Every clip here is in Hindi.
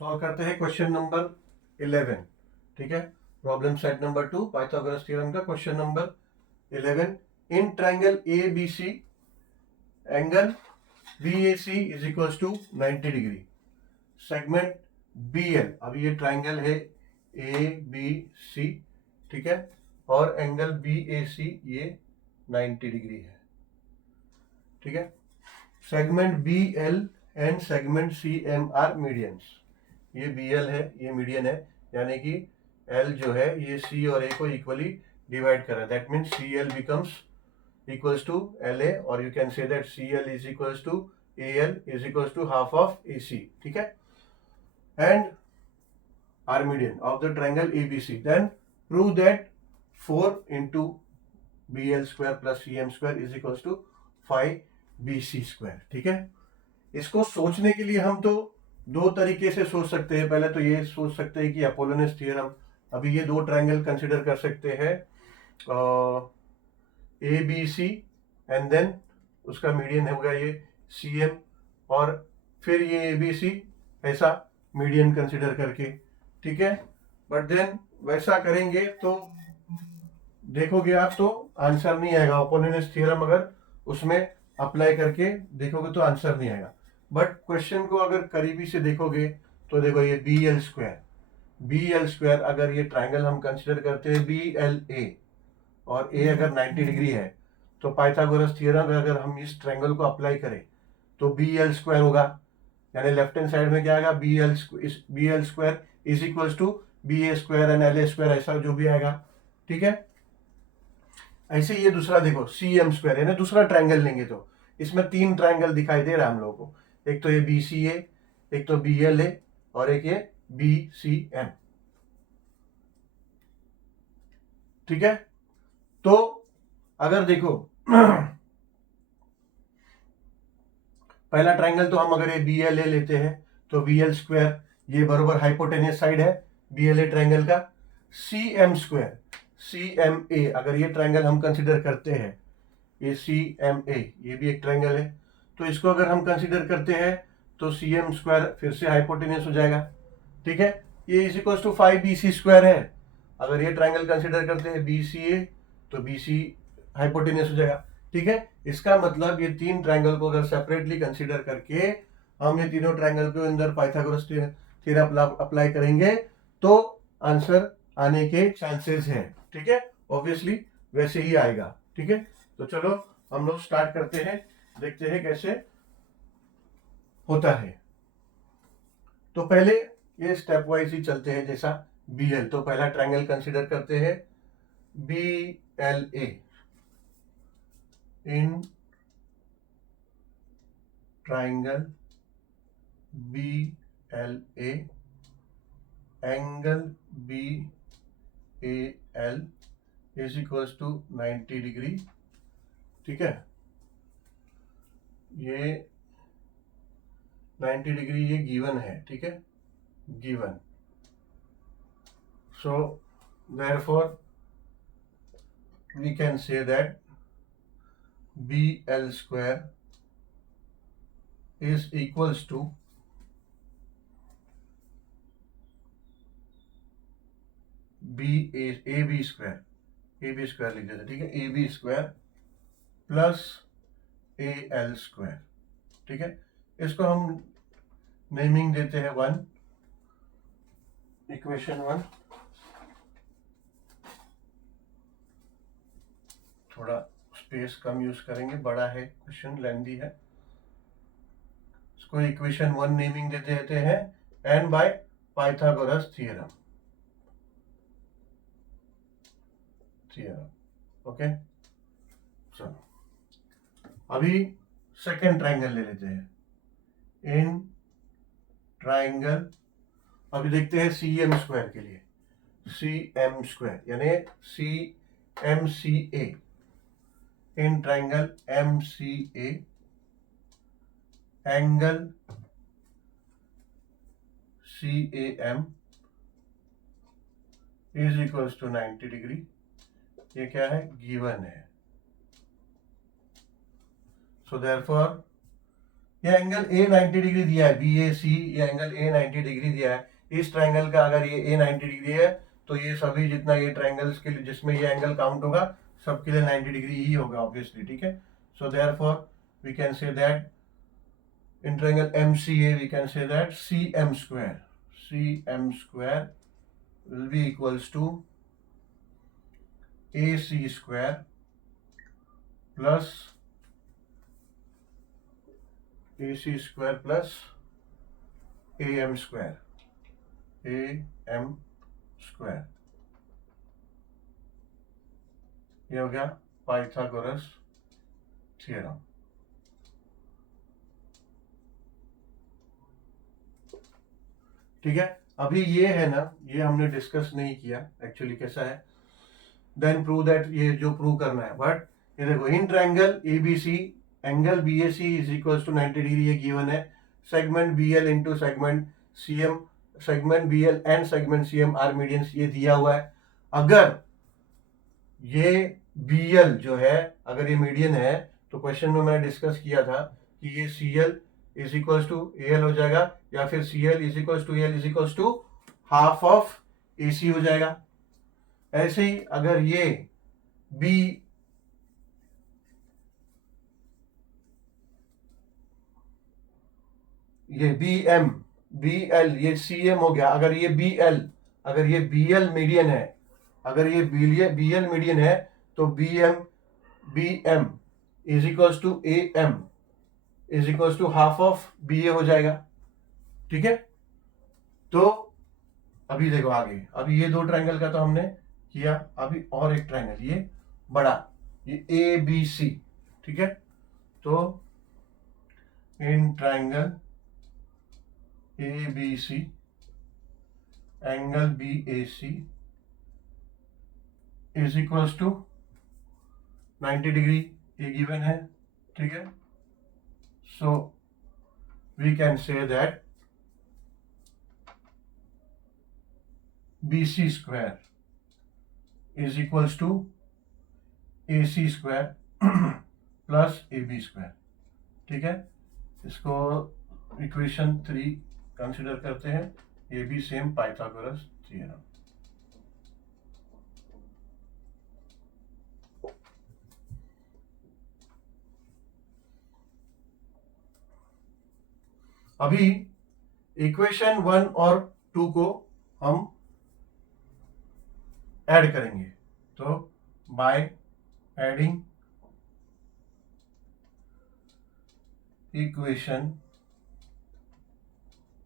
सॉल्व करते हैं क्वेश्चन नंबर 11। ठीक है, problem set number 2 Pythagoras theorem का question number 11। In triangle A B C angle BAC is equal to 90 degree. Segment BL, अभी ये ट्रायंगल है ABC, ठीक है, और एंगल BAC ये 90 डिग्री है। ठीक है, segment BL and segment CM are medians. ये BL है, ये मीडियन है, यानी कि L जो है ये C और A को इक्वली डिवाइड कर रहा है। That means CL becomes equals to LA, or you can say that CL is equals to AL is equals to half of AC. ठीक है, and Armenian of the triangle ABC. Then prove that 4 into BL square plus CM square is equals to 5 BC square. ठीक है, इसको सोचने के लिए हम तो दो तरीके से सोच सकते हैं। पहले तो ये सोच सकते हैं कि अपोलोनियस थ्योरम, अभी ये दो ट्रायंगल कंसिडर कर सकते हैं ABC, एंड देन उसका मीडियन होगा ये CM, और फिर ये ABC ऐसा मीडियन कंसिडर करके। ठीक है, बट देन वैसा करेंगे तो देखोगे आप तो आंसर नहीं आएगा। अपोलोनियस थ्योरम अगर उसमें अप्लाई करके देखोगे तो आंसर नहीं आएगा। बट क्वेश्चन को अगर करीबी से देखोगे तो देखो ये BL स्क्वायर अगर ये ट्रायंगल हम कंसिडर करते हैं BLA, और A अगर 90 डिग्री है, तो पाइथागोरस थ्योरम अगर हम इस ट्रायंगल को अप्लाई करें तो BL स्क्वायर होगा, यानी लेफ्ट हैंड साइड में क्या आएगा, BL square is equal to BA square and LA square, ऐसा जो भी आएगा। ठीक है, ऐसे ये दूसरा देखो CM स्क्वायर, यानी दूसरा ट्रायंगल लेंगे तो इसमें तीन ट्रायंगल दिखाई दे रहा है हम लोगों को। एक तो ये BCA, एक तो BLA, और एक ये BCM। ठीक है, तो अगर देखो पहला ट्रायंगल तो हम अगर ये BLA लेते हैं तो BL स्क्वायर ये बराबर हाइपोटेनियस साइड है BLA ट्रायंगल का। CM स्क्वायर CMA अगर ये ट्रायंगल हम कंसिडर करते हैं, ये CMA ये भी एक ट्रायंगल है, तो इसको अगर हम कंसिडर करते हैं तो CM स्क्वायर फिर से हाइपोटेनियस हो जाएगा। ठीक है, ये is equal to 5BC square है। अगर ये ट्रायंगल कंसिडर करते हैं BCA तो BC हाइपोटेनियस हो जाएगा। ठीक है, इसका मतलब ये तीन ट्रायंगल को अगर सेपरेटली कंसिडर करके हम ये तीनों ट्रायंगल के अंदर पाइथागोरस थ्योरम अप्लाई करेंगे तो आंसर आने के चांसेस हैं। ठीक है, ऑब्वियसली वैसे ही आएगा। ठीक है, तो चलो हम लोग स्टार्ट करते हैं, देखते हैं कैसे होता है। तो पहले ये स्टेप वाइज ही चलते हैं, जैसा BL, तो पहला ट्रायंगल कंसिडर करते हैं BLA। In triangle BLA angle BAL is equal to 90 degree. ठीक है, ये 90 डिग्री ये गिवन है। ठीक है, given, so therefore we can say that BL square is equals to AB square लिख देते। ठीक है, AB square plus AL square. ठीक है, इसको हम नेमिंग देते हैं 1, इक्वेशन 1। थोड़ा स्पेस कम यूज करेंगे, बड़ा है क्वेश्चन, लेंदी है। इसको इक्वेशन 1 नेमिंग देते रहते हैं, and by Pythagoras theorem. Okay, चलो अभी सेकेंड ट्रायंगल ले लेते हैं। इन ट्रायंगल अभी देखते हैं CM स्क्वायर के लिए, CM स्क्वायर यानी CMCA। In triangle MCA angle CAM is equal to 90 degree. ये क्या है, गिवन है। सो देयरफॉर ये एंगल ए 90 डिग्री दिया है, बी ए सी, ये एंगल ए 90 डिग्री दिया है। इस ट्रायंगल का अगर ये ए 90 डिग्री है तो ये सभी जितना ये ट्रायंगल्स के लिए जिसमें ये एंगल काउंट होगा सबके लिए 90 डिग्री ही होगा ऑब्वियसली, ठीक है। So therefore we can say that in triangle MCA we can say that CM square will be equals to AC square plus AC square plus AM square ये हो गया पाइथागोरस थ्योरम। ठीक है, अभी ये है ना, ये हमने डिस्कस नहीं किया एक्चुअली कैसा है। देन प्रूव दैट, ये जो प्रूव करना है, बट ये देखो in triangle ABC angle BAC is equals to 90 degree, ये गिवन है। Segment BL into segment CM, segment BL and segment CM are medians, ये दिया हुआ है। अगर ये बीएल जो है अगर ये मीडियन है तो क्वेश्चन में मैंने डिस्कस किया था कि ये CL is equals to L हो जाएगा, या फिर CL is equals to L is equals to half of AC हो जाएगा। ऐसे ही अगर ये बी ये बी एम बी एल ये सी एम हो गया। अगर ये बी एल, अगर ये बी एल मीडियन है, अगर ये बी एल मीडियन है तो B M is equals to A M is equals to half of B A हो जाएगा, ठीक है। तो अभी देखो आगे, अभी ये दो ट्रायंगल का तो हमने किया, अभी और एक ट्रायंगल ये बड़ा, ये ए बी सी, ठीक है। तो in triangle A B C angle B A C is equals to 90 degree, ये गिवन है, ठीक है। So we can say that BC square is equals to AC square plus AB square, ठीक है। इसको इक्वेशन 3 कंसिडर करते हैं, ये भी सेम पाइथागोरस थ्योरम। अभी इक्वेशन 1 और 2 को हम ऐड करेंगे, तो बाय एडिंग इक्वेशन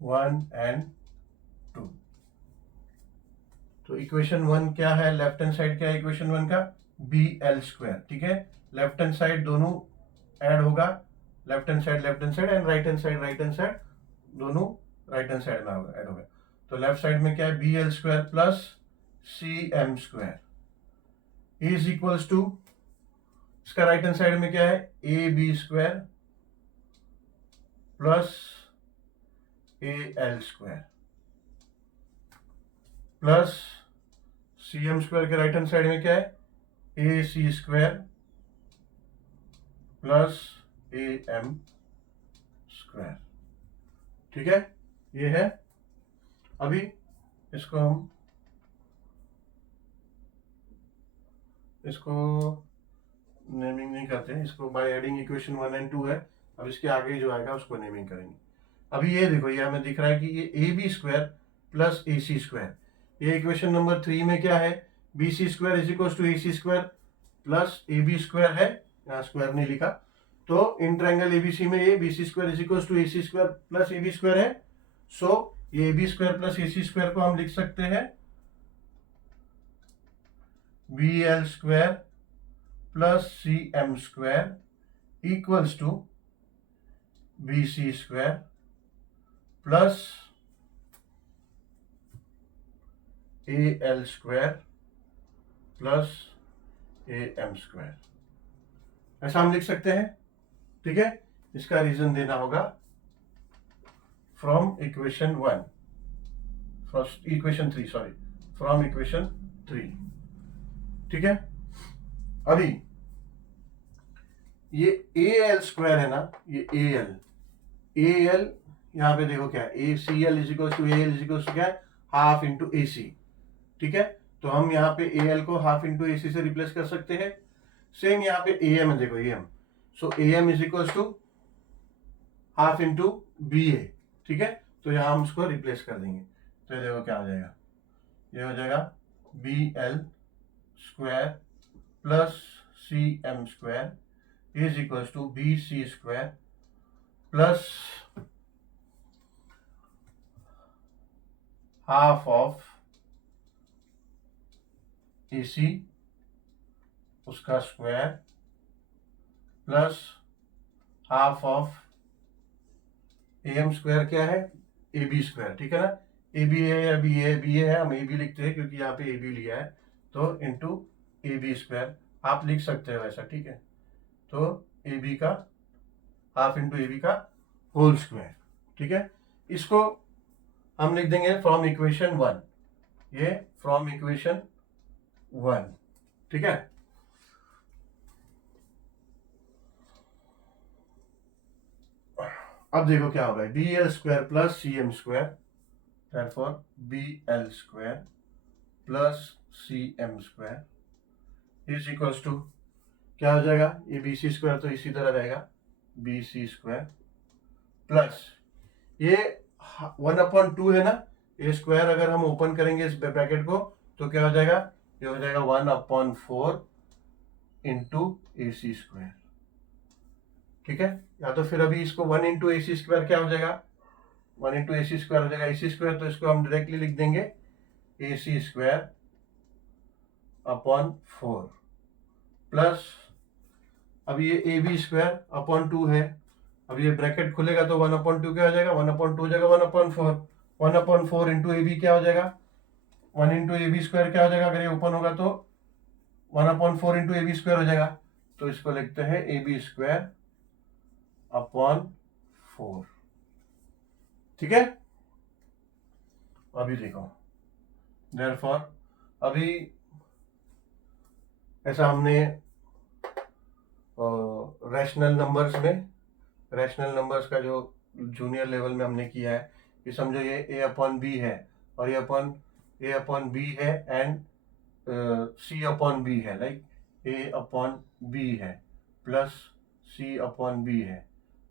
1 एंड 2। तो इक्वेशन 1 क्या है, लेफ्ट हैंड साइड क्या है इक्वेशन 1 का, बी एल स्क्वायर, ठीक है। लेफ्ट हैंड साइड दोनों ऐड होगा, left hand side and right hand side दोनों राइट हैंड साइड में ऐड हो गया। तो लेफ्ट साइड में क्या है, B L square plus C M square is equals to, इसका राइट हैंड साइड में क्या है, A B square plus A L square plus C M square के राइट हैंड साइड में क्या है, A C square plus A M square, ठीक है। ये है, अभी इसको हम नेमिंग नहीं करते, इसको बाय एडिंग इक्वेशन 1 एंड 2 है। अब इसके आगे जो आएगा उसको नेमिंग करेंगे। अभी ये देखो, ये हमें दिख रहा है कि ये A B square plus A C square, ये इक्वेशन नंबर 3 में क्या है, B C square is equal to A C square plus A B square है, यहाँ स्क्वायर नहीं लिखा। तो इन ट्रायंगल एबीसी में ये B C square is equal to A C square plus A B square है। सो ये A B square plus A C square को हम लिख सकते हैं B L square plus C M square equals to B C square plus A L square plus A M square, ऐसा हम लिख सकते हैं, ठीक है। इसका रीजन देना होगा from equation 1, first equation 3, sorry from equation 3, ठीक है। अभी ये ए एल स्क्वायर है ना, ये ए एल, ए एल, यहाँ पे देखो क्या है, A C L is equal to A L is equal to क्या है, हाफ इंटू ए सी। ठीक है, तो हम यहाँ पे ए एल को हाफ इंटू ए सी से रिप्लेस कर सकते हैं। सेम यहाँ पे ए एम है, देखो A M, so A M is equal to half into B A. ठीक है, तो यहाँ हम उसको रिप्लेस कर देंगे, तो देखो क्या हो जाएगा, ये हो जाएगा B L square plus C M square is equal to B C square plus half of A C उसका square plus half of A M square क्या है, ए बी स्क्वायर। ठीक है ना, ए बी है या बी ए, बी ए है, हम ए बी लिखते हैं क्योंकि यहाँ पे ए बी लिया है, तो इंटू ए बी स्क्वायर आप लिख सकते हो ऐसा। ठीक है, तो ए बी का हाफ इंटू ए बी का होल स्क्वायर। ठीक है, इसको हम लिख देंगे फ्रॉम इक्वेशन 1, ये फ्रॉम इक्वेशन 1। ठीक है, अब देखो क्या होगा, B L square plus C M square, therefore B L square plus C M square is equals to क्या हो जाएगा, ये बी सी स्क्वायर तो इसी तरह रहेगा, बी सी स्क्वायर प्लस ये 1/2 है ना, ये स्क्वायर अगर हम ओपन करेंगे इस ब्रैकेट को तो क्या हो जाएगा, ये हो जाएगा 1/4 इंटू ए सी स्क्वायर। ठीक है, या तो फिर अभी इसको 1 इंटू ए सी स्क्वायर क्या हो जाएगा, 1 इंटू ए सी स्क्वायर हो जाएगा, ए सी स्क्वायर तो इसको हम डायरेक्टली लिख देंगे ए सी स्क्वायर अपॉन 4 प्लस अब ये ए बी स्क्वायर अपॉन 2 है, अब ये ब्रैकेट खुलेगा तो 1/2 क्या हो जाएगा, 1/2 हो जाएगा 1/4, 1/4 इंटू ए बी क्या हो जाएगा, 1 इंटू ए बी स्क्वायर क्या हो जाएगा, अगर ये ओपन होगा तो 1/4 इंटू ए बी स्क्वायर हो जाएगा, तो इसको लिखते हैं ए बी स्क्वायर अपॉन 4। ठीक है, अभी देखो देयरफॉर अभी ऐसा हमने रैशनल नंबर्स का जो जूनियर लेवल में हमने किया है, ये समझो ये ए अपॉन बी है और ये ए अपॉन बी है एंड सी अपॉन बी है, लाइक ए अपॉन बी है प्लस सी अपॉन बी है,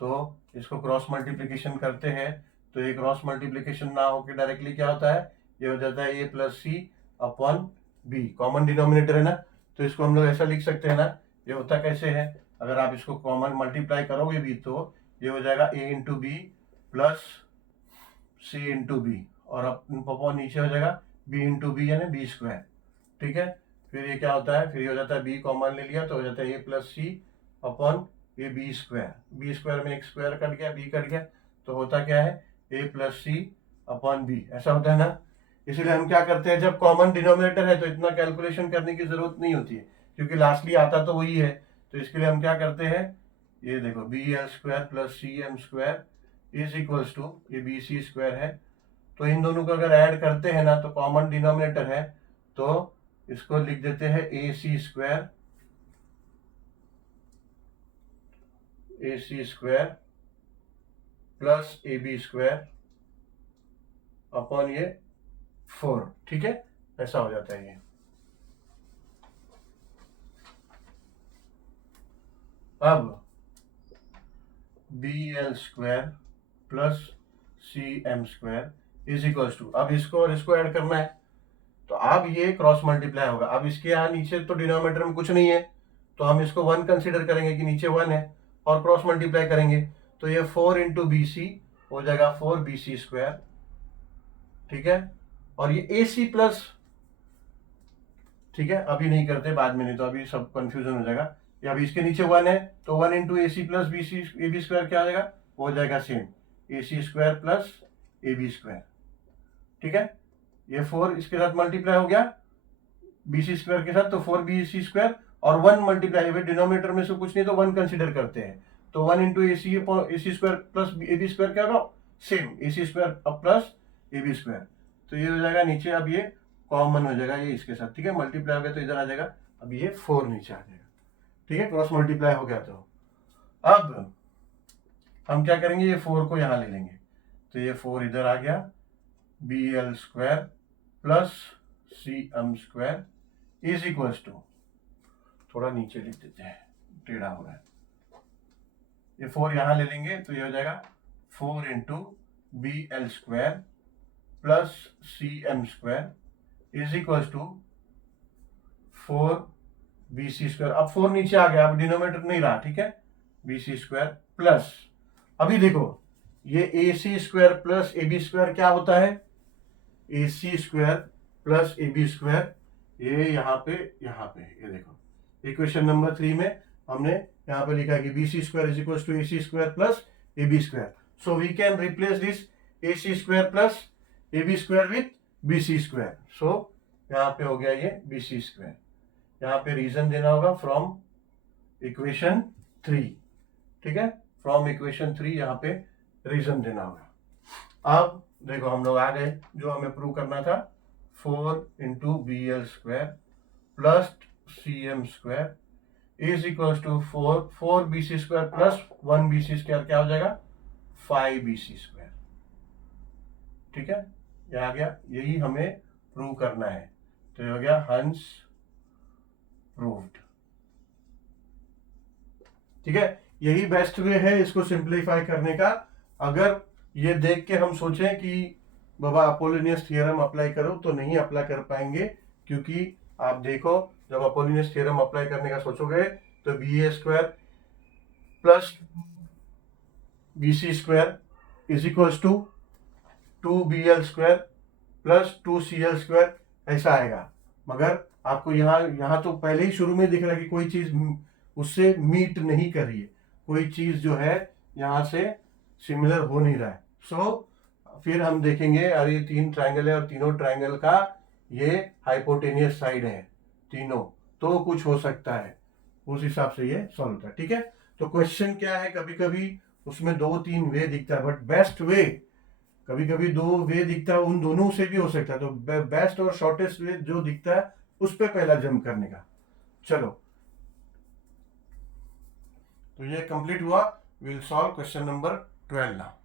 तो इसको क्रॉस मल्टीप्लिकेशन करते हैं तो ये क्रॉस मल्टीप्लिकेशन ना होकर डायरेक्टली क्या होता है, ये हो जाता है ए प्लस सी अपॉन बी, कॉमन डिनोमिनेटर है ना, तो इसको हम लोग ऐसा लिख सकते हैं ना, ये होता कैसे है, अगर आप इसको कॉमन मल्टीप्लाई करोगे भी तो ये हो जाएगा ए इंटू बी प्लस सी इंटू बी और अपॉन नीचे हो जाएगा बी इंटू बी यानी बी स्क्वायर। ठीक है, फिर ये क्या होता है, फिर ये हो जाता है बी कॉमन ले लिया तो हो जाता है ए प्लस सी अपॉन ये बी स्क्वायर में एक स्क्वायर कट गया, बी कट गया, तो होता क्या है ए प्लस सी अपॉन बी, ऐसा होता है ना। इसलिए हम क्या करते हैं, जब कॉमन डिनोमिनेटर है तो इतना कैलकुलेशन करने की जरूरत नहीं होती है क्योंकि लास्टली आता तो वही है, तो इसके लिए हम क्या करते हैं, ये देखो B L square plus C M square is equals to ये बी सी स्क्वायर है, तो इन दोनों को अगर ऐड करते हैं ना तो कॉमन डिनोमिनेटर है, तो इसको लिख देते हैं A C square plus A B square upon ये 4। ठीक है, ऐसा हो जाता है ये। अब B L square plus C M square is equals to, अब इसको और इसको ऐड करना है तो अब ये क्रॉस मल्टीप्लाई होगा, अब इसके यहाँ नीचे तो डिनोमिनेटर में कुछ नहीं है तो हम इसको 1 कंसीडर करेंगे कि नीचे 1 है और क्रॉस मल्टीप्लाई करेंगे तो ये 4 इंटू बी सी हो जाएगा 4 बी सी स्क्वायर। ठीक है, और ये ए सी प्लस, ठीक है अभी नहीं करते, बाद में, नहीं तो अभी सब कंफ्यूजन हो जाएगा, ये अभी इसके नीचे 1 है तो 1 into A C plus B C A B square क्या हो जाएगा, वो हो जाएगा same A C square plus A B square. ठीक है, ये 4 इसके साथ मल्टीप्लाई हो गया बी सी स्क्वायर के साथ, तो 4 बी सी स्क्वायर और 1 मल्टीप्लाई हुए, डिनोमिनेटर में से कुछ नहीं तो 1 कंसिडर करते हैं, तो 1 into A C square plus A B square क्या होगा, same A C square plus A B square, तो ये हो जाएगा नीचे, अब ये कॉमन हो जाएगा ये इसके साथ। ठीक है, मल्टीप्लाई हो गया तो इधर आ जाएगा, अब ये 4 नीचे आ जाएगा। ठीक है, क्रॉस मल्टीप्लाई हो गया तो अब हम क्या करेंगे, ये 4 को यहाँ ले लेंगे, तो ये 4 इधर आ गया, BL square plus CM square is equals to, थोड़ा नीचे लिख देते हैं, टेढ़ा हो रहा है, ये 4 यहाँ ले लेंगे तो ये हो जाएगा 4 into BL square plus CM square is equals to 4 BC square. अब 4 नीचे आ गया, अब डिनोमिनेटर नहीं रहा, ठीक है, BC स्क्वायर प्लस, अभी देखो ये AC square plus AB square क्या होता है, AC square plus AB square, ये यहाँ पे ये देखो इक्वेशन नंबर 3 में हमने यहाँ पे लिखा है कि BC square is equal to AC square plus AB square, so we can replace this AC square plus AB square with BC square, so यहाँ पे हो गया ये BC स्क्वायर, यहाँ पे रीजन देना होगा फ्रॉम इक्वेशन 3, ठीक है, फ्रॉम इक्वेशन 3 यहाँ पे रीजन देना होगा। अब देखो हम लोग आ गए, जो हमें प्रूव करना था, 4 into BL square plus CM square is equal to 4 BC square plus 1 BC square क्या हो जाएगा, 5 BC स्क्वायर, ठीक है, ये आ गया, यही हमें प्रूव करना है, तो ये हो गया हंस प्रूव्ड, ठीक है, यही बेस्ट वे है इसको सिंप्लीफाई करने का। अगर ये देख के हम सोचें कि बाबा अपोलिनियस थ्योरम अप्लाई करो, तो नहीं अप्लाई कर पाएंगे, क्योंकि आप देखो जब अपोलिनियस थ्योरम अप्लाई करने का सोचोगे तो BA square plus BC square is equals to 2BL square plus 2CL square ऐसा आएगा, मगर आपको यहाँ तो पहले ही शुरू में दिख रहा है कि कोई चीज उससे मीट नहीं कर रही है, कोई चीज जो है यहाँ से सिमिलर हो नहीं रहा है, सो फिर हम देखेंगे अरे ये 3 ट्रायंगल है और तीनों ट्रायंगल का ये हाइपोटेनियस साइड है तीनों, तो कुछ हो सकता है, उस हिसाब से ये सॉल्व होता है, ठीक है। तो क्वेश्चन क्या है, कभी कभी उसमें 2-3 वे दिखता है, बट बेस्ट वे, कभी कभी 2 वे दिखता है, उन दोनों से भी हो सकता है, तो बेस्ट और शॉर्टेस्ट वे जो दिखता है उस पर पहला जंप करने का। चलो, तो ये कंप्लीट हुआ, will solve question number 12 now.